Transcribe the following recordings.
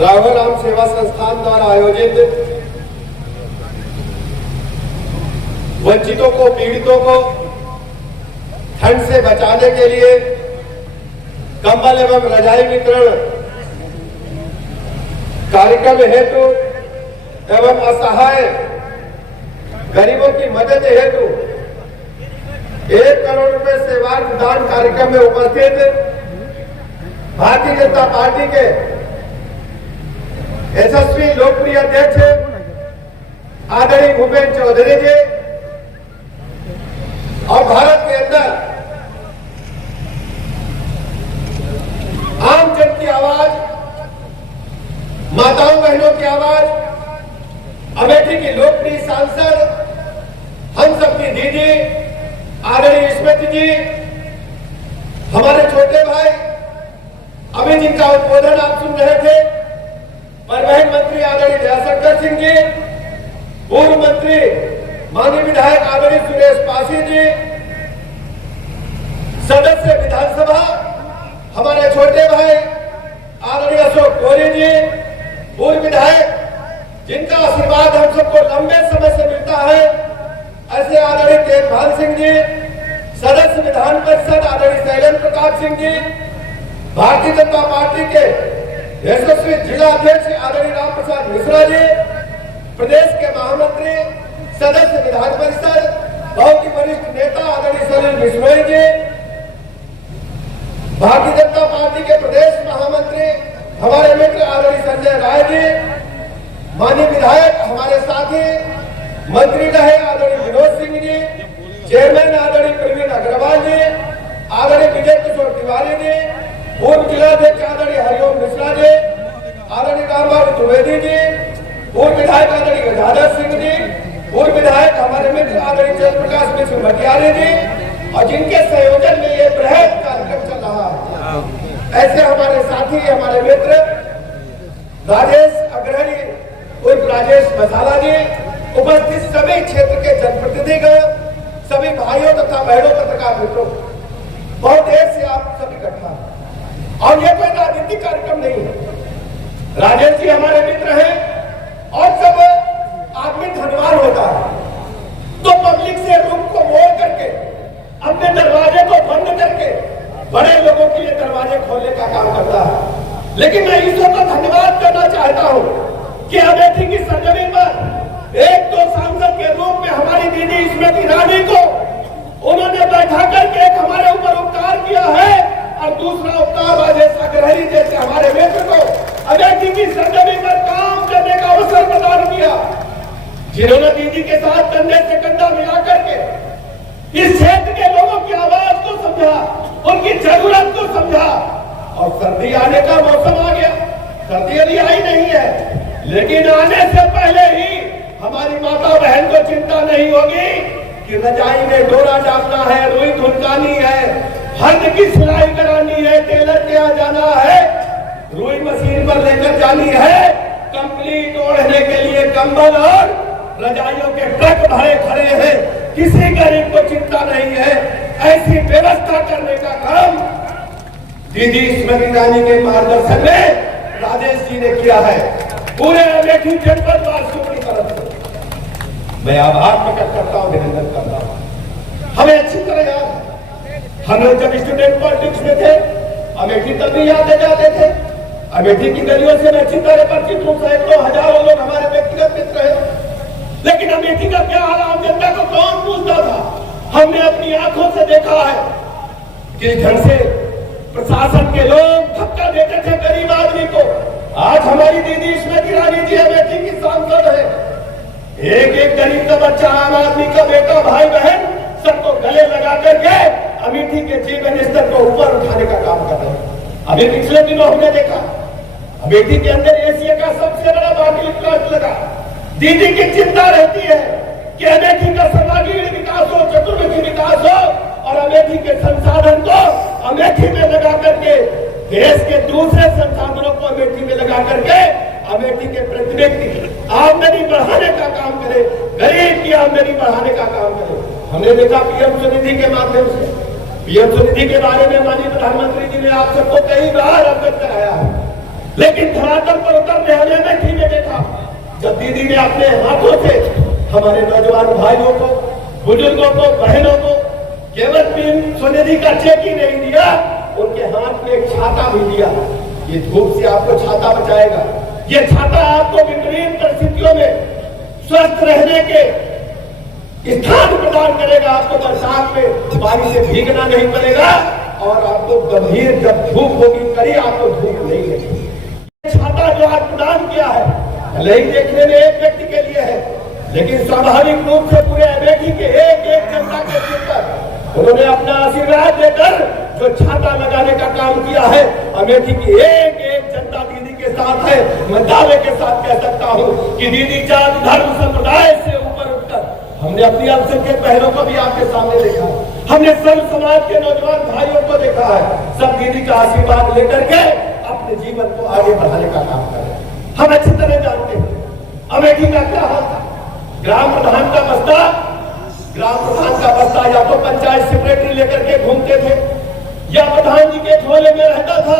राहुल राम सेवा संस्थान द्वारा आयोजित वंचितों को, पीड़ितों को ठंड से बचाने के लिए कंबल एवं रजाई वितरण कार्यक्रम हेतु एवं असहाय गरीबों की मदद हेतु 1 करोड़ रुपए सेवार्थ दान कार्यक्रम में उपस्थित भारतीय जनता पार्टी के यशस्वी लोकप्रिय अध्यक्ष आदरणीय भूपेन्द्र चौधरी जी और भारत के अंदर आम जन की आवाज, माताओं बहनों की आवाज, अमेठी की लोकप्रिय सांसद, हम सबकी दीदी आदरणीय स्मृति जी, हमारे छोटे भाई अभी जिनका उद्बोधन आप सुन रहे थे, परिवहन मंत्री आदरणीय जयशंकर सिंह जी, पूर्व मंत्री माननीय विधायक आदरणीय सुरेश पासी जी, सदस्य विधानसभा हमारे छोटे भाई आदरणीय अशोक कोरी जी, पूर्व विधायक जिनका आशीर्वाद हम सबको लंबे समय से मिलता है, ऐसे आदरणीय तेजपाल सिंह जी, सदस्य विधान परिषद आदरणीय शैलेंद्र प्रताप सिंह जी, भारतीय जनता पार्टी के यशस्वी जिला अध्यक्ष आदरणीय राम प्रसाद मिश्रा जी, प्रदेश के महामंत्री सदस्य विधान परिषद बहुत ही वरिष्ठ नेता आदरणीय सलील बिश्नोई जी, भारतीय जनता पार्टी के प्रदेश महामंत्री हमारे मित्र आदरणीय संजय राय जी, माननीय विधायक हमारे साथी मंत्री रहे आदरणीय विनोद सिंह जी, चेयरमैन आदरणीय प्रवीण अग्रवाल जी, आदरणीय विजय किशोर तिवारी जी, पूर्व जिलाध्यक्ष आदरणीय हरिओम मिश्रा जी, आदरणीय रामबाबू द्विवेदी जी, पूर्व विधायक आदरणीय गजाधर सिंह जी, पूर्व विधायक हमारे मित्र आदरणीय जय प्रकाश मिश्र भटियारी जी, और जिनके संयोजन में ये बृहद कार्यक्रम चल रहा है, ऐसे हमारे साथी हमारे मित्र राजेश अग्रणी उर्फ राजेश मसाला जी, उपस्थित सभी क्षेत्र के जनप्रतिनिधिगण, सभी भाइयों तथा बहनों पत्रकार मित्रों, बहुत देर से आप सब इकट्ठा और ये कोई राजनीतिक कार्यक्रम नहीं है। राजेश जी हमारे मित्र हैं और सब आदमी धनवान होता है तो पब्लिक से रुख को मोड़ करके अपने दरवाजे को बंद करके बड़े लोगों के लिए दरवाजे खोलने का काम करता है। लेकिन मैं ईश्वर का धन्यवाद करना चाहता हूँ कि अमेठी की सरजमीन पर एक तो सांसद के रूप में हमारी दीदी स्मृति ईरानी को उन्होंने बैठा करके एक हमारे ऊपर उपकार किया है और दूसरा उपकार राजेश अग्रणी जैसे हमारे मित्र को अमेठी की सरजमीन पर काम करने का अवसर प्रदान किया, जिन्होंने दीदी के साथ कंधे से कंधा मिला करके इस क्षेत्र के लोगों की आवाज को समझा, उनकी जरूरत को समझा। और सर्दी आने का मौसम आ गया, सर्दी अभी आई नहीं है, लेकिन आने से पहले ही हमारी माता बहन को चिंता नहीं होगी कि रजाई में डोरा डालना है, रुई धुनकानी है, हल्द की सिलाई करानी है, टेलर के यहाँ जाना है, रुई मशीन पर लेकर जानी है, कंप्लीट ओढ़ने के लिए कंबल और रजाइयों के ट्रक भरे खड़े हैं, किसी गरीब को चिंता नहीं है। ऐसी व्यवस्था करने का काम दीदी स्मृति ईरानी के मार्गदर्शन में राजेश जी ने किया है। पूरे अमेठी जनपद वासियों की तरफ से मैं आभार प्रकट करता हूँ, अभिनंदन करता हूँ। हमें अच्छी तरह याद, हम लोग जब स्टूडेंट पॉलिटिक्स में थे अमेठी तब भी याद जाते थे। अमेठी की गलियों से मैं अच्छी तरह परिचित हूँ, सैकड़ों हजारों लोग हमारे व्यक्तिगत मित्र हैं। लेकिन अमेठी का क्या हाल आम जनता को कौन पूछता था? हमने अपनी आंखों से देखा है किस ढंग से प्रशासन के लोग धक्का देते थे गरीब आदमी को। आज हमारी दीदी स्मृति ईरानी जी अमेठी की सांसद है, एक एक गरीब का बच्चा, आम आदमी का बेटा, भाई बहन सबको गले लगा करके अमेठी के जीवन स्तर को ऊपर उठाने का काम कर रहे हैं। अभी पिछले दिनों हमने देखा अमेठी के अंदर एशिया का सबसे बड़ा बाटली प्लांट लगा। दीदी की चिंता रहती है कि अमेठी का सर्वांगीण विकास हो, चतुर्मुखी विकास हो और अमेठी के संसाधन को अमेठी में लगा करके देश के दूसरे संसाधनों को अमेठी में लगा करके अमेठी के प्रति व्यक्ति आमदनी बढ़ाने का काम करे, गरीब की आमदनी बढ़ाने का काम करे। हमने देखा पीएम स्वनिधि के माध्यम से, पीएम स्वनिधि के बारे में माननीय प्रधानमंत्री जी ने आप सबको कई बार अवगत कराया है। लेकिन धरातल पर उतरने हमें अमेठी में देखा, जब दीदी ने अपने हाथों से हमारे नौजवान भाइयों को, बुजुर्गों को, बहनों को केवल 3 स्वनिधि का चेक ही नहीं दिया, उनके हाथ में एक छाता भी दिया। ये धूप से आपको छाता बचाएगा, ये छाता आपको विपरीत परिस्थितियों में स्वस्थ रहने के स्थान प्रदान करेगा। आपको बरसात में पानी से भीगना नहीं पड़ेगा और आपको गंभीर जब धूप होगी कड़ी, आपको धूप नहीं लगेगी। छाता जो आज प्रदान किया है, भले ही देखने में एक व्यक्ति के लिए है, लेकिन स्वाभाविक रूप से पूरे अमेठी के एक एक जनता के सिर पर उन्होंने अपना आशीर्वाद देकर जो छाता लगाने का काम किया है, अमेठी की एक एक जनता दीदी के साथ है। मैं दावे के साथ कह सकता हूँ कि दीदी जात धर्म संप्रदाय से ऊपर उठकर हमने अपनी अल्पसंख्यक बहनों को भी आपके सामने देखा, हमने सब समाज के नौजवान भाइयों को देखा है, सब दीदी का आशीर्वाद लेकर के अपने जीवन को आगे बढ़ाने का काम कर रहे हैं। हम अच्छी तरह जानते हैं अमेठी का क्या हाल था। ग्राम प्रधान का बस्ता या तो पंचायत सेक्रेटरी लेकर के घूमते थे या प्रधान जी के झोले में रहता था।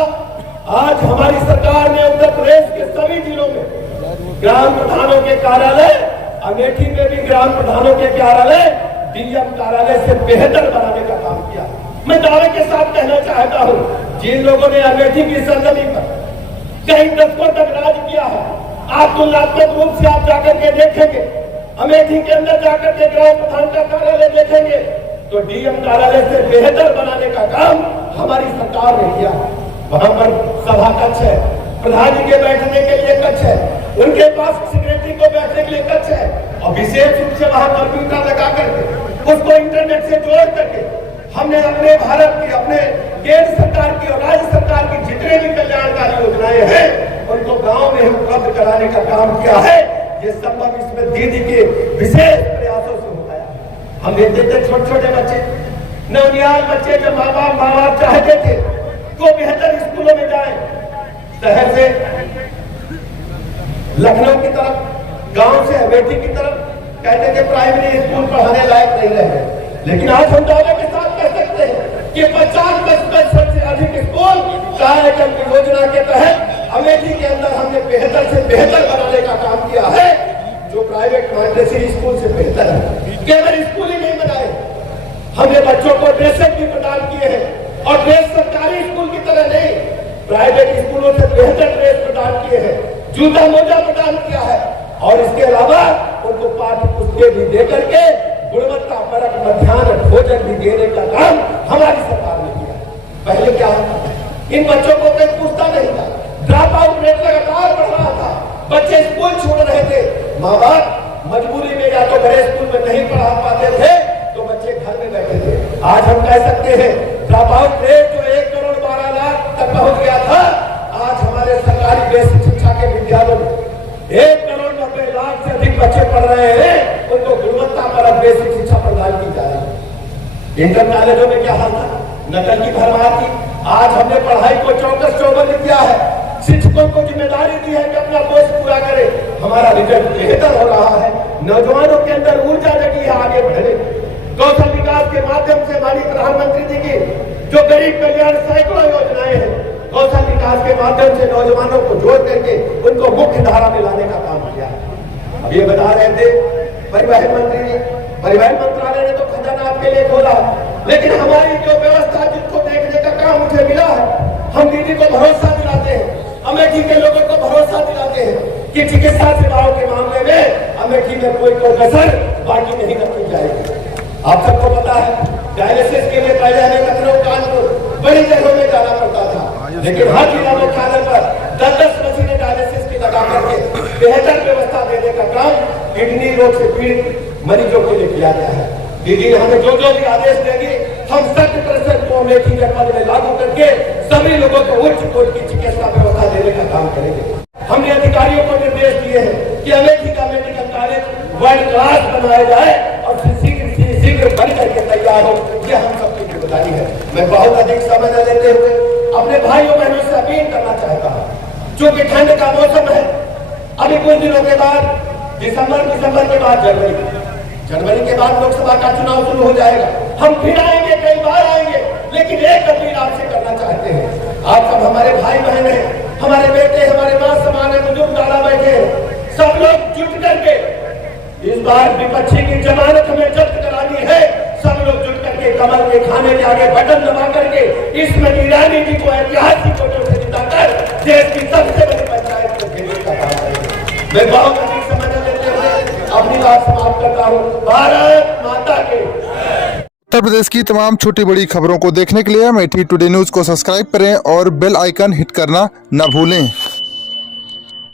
आज हमारी सरकार ने उत्तर प्रदेश के सभी जिलों में ग्राम प्रधानों के कार्यालय, अमेठी में भी ग्राम प्रधानों के कार्यालय डीएम कार्यालय से बेहतर बनाने का काम किया। मैं दावे के साथ कहना चाहता हूँ, जिन लोगों ने अमेठी की सरजमी पर कई दशकों तक राज किया है, आप तुलनात्मक रूप से आप जाकर के देखेंगे, अमेठी के अंदर जाकर के ग्राम प्रधान का कार्यालय देखेंगे तो डीएम कार्यालय से बेहतर बनाने का काम हमारी सरकार ने किया। वहां पर सभा कक्ष है, प्रधान जी के बैठने के लिए कक्ष है, उनके पास सेक्रेटरी को बैठने के लिए कक्ष है और विशेष रूप से वहां कंप्यूटर लगा करके उसको इंटरनेट से जोड़ करके हमने अपने भारत की, अपने केंद्र सरकार की और राज्य सरकार की जितने भी कल्याणकारी योजनाएं हैं उनको गांव में उपलब्ध कराने का काम किया है। ये संभव इसमें दीदी के विशेष प्रयासों से हो गया। हम देखते थे छोटे छोटे बच्चे, नवनिहाल बच्चे, जो माँ बाप चाहते थे वो बेहतर स्कूलों में जाए, शहर से लखनऊ की तरफ, गांव से अमेठी की तरफ, कहते थे प्राइमरी स्कूल पढ़ाने लायक नहीं रहे। लेकिन आज हम दावे के साथ कह सकते हैं कि 50-55 से अधिक स्कूल कार्यक्रम की योजना के तहत अमेठी के अंदर हमने बेहतर से बेहतर बनाने का काम किया है, जो प्राइवेट मॉन्टेसरी स्कूल से बेहतर है। केवल स्कूल ही नहीं बनाए, हमने बच्चों को ड्रेसेस भी प्रदान किए हैं और ड्रेस सरकारी स्कूल की तरह नहीं, प्राइवेट स्कूलों से बेहतर ड्रेस प्रदान किए हैं, जूता मोजा प्रदान किया है और इसके अलावा उनको पाठ्य पुस्तकें भी देकर के गुणवत्तापरक मध्याह्न भोजन भी देने का काम हमारी सरकार ने किया। पहले क्या होता, इन बच्चों को कोई पूछता नहीं था, ड्रॉप आउट रेट लगातार बढ़ रहा था, बच्चे स्कूल छोड़ रहे थे, माँ बाप मजबूरी में या तो बड़े स्कूल में नहीं पढ़ा पाते थे तो बच्चे घर में बैठे थे। आज हम कह सकते हैं ड्रॉप आउट रेट जो 1 करोड़ 12 लाख तक पहुंच गया था, आज हमारे सरकारी बेसिक शिक्षा के विद्यालयों में 1 करोड़ 90 लाख से अधिक बच्चे पढ़ रहे हैं, उनको गुणवत्तापरक बेसिक शिक्षा प्रदान की जा रही है। इंटर कॉलेजों में क्या हाल था, नकल की भरमार थी। आज हमने पढ़ाई को चौबंद किया है, शिक्षकों को जिम्मेदारी दी है कि अपना पोस्ट पूरा करे, हमारा रिजल्ट बेहतर हो रहा है, नौजवानों के अंदर ऊर्जा जगी है आगे बढ़ने। कौशल विकास के माध्यम से माननीय प्रधानमंत्री जी की जो गरीब कल्याण सैकड़ों योजनाएं हैं, कौशल विकास के माध्यम से नौजवानों को जोड़ करके उनको मुख्य धारा में लाने का काम किया है। अब ये बता रहे थे परिवहन मंत्री जी, परिवहन मंत्रालय ने तो खजाना आपके लिए खोला, लेकिन हमारी जो व्यवस्था जिसको देखने का काम मुझे मिला है, हम दीदी को भरोसा दिलाते हैं, अमेठी के लोगों को भरोसा दिलाते हैं कि चिकित्सा सेवाओं के मामले में अमेठी में कोई कसर बाकी नहीं रखी जाएगी। आप सबको पता है डायलिसिस के लिए पहले हमें लखनऊ, कानपुर बड़ी जगहों में जाना पड़ता था, लेकिन हर जिला मुख्यालय पर 10-10 मशीनें डायलिसिस की लगा करके बेहतर व्यवस्था देने का काम किडनी रोग से पीड़ित मरीजों के लिए किया गया है। दीदी हमें जो भी आदेश देगी हम 100% को अमेठी जनपद में लागू करके सभी लोगों को उच्च कोटि की चिकित्सा व्यवस्था देने का काम करेंगे। हमने अधिकारियों को निर्देश दिए हैं कि अमेठी का मेडिकल कॉलेज वर्ल्ड क्लास बनाया जाए और शीघ्र बन करके तैयार हो, यह हम सबकी जिम्मेदारी है। मैं बहुत अधिक समय न लेते हुए अपने भाइयों बहनों से अपील करना चाहता हूँ, चूंकि ठंड का मौसम है, अभी कुछ दिनों के बाद दिसंबर के बाद जनवरी के बाद लोकसभा का चुनाव शुरू हो जाएगा। हम फिर आएंगे, कई बार आएंगे, लेकिन एक अपील आपसे करना चाहते हैं, आप सब हमारे भाई बहन हैं, हमारे बेटे, हमारे माँ समान बुजुर्ग दादा बैठे, सब लोग जुट करके इस बार विपक्षी की जमानत हमें जब्त करानी है। सब लोग जुट करके कमल के खाने के आगे बटन दबा करके स्मृति ईरानी जी को ऐतिहासिक वोटों से जिताकर देश की सबसे बड़ी पंचायत को भेजने का काम करेंगे। मैं बहुत अधिक समय न लेते हुए अपनी बात समाप्त करता हूँ। भारत माता के। उत्तर प्रदेश की तमाम छोटी बड़ी खबरों को देखने के लिए अमेठी टुडे न्यूज को सब्सक्राइब करें और बेल आइकन हिट करना न भूलें।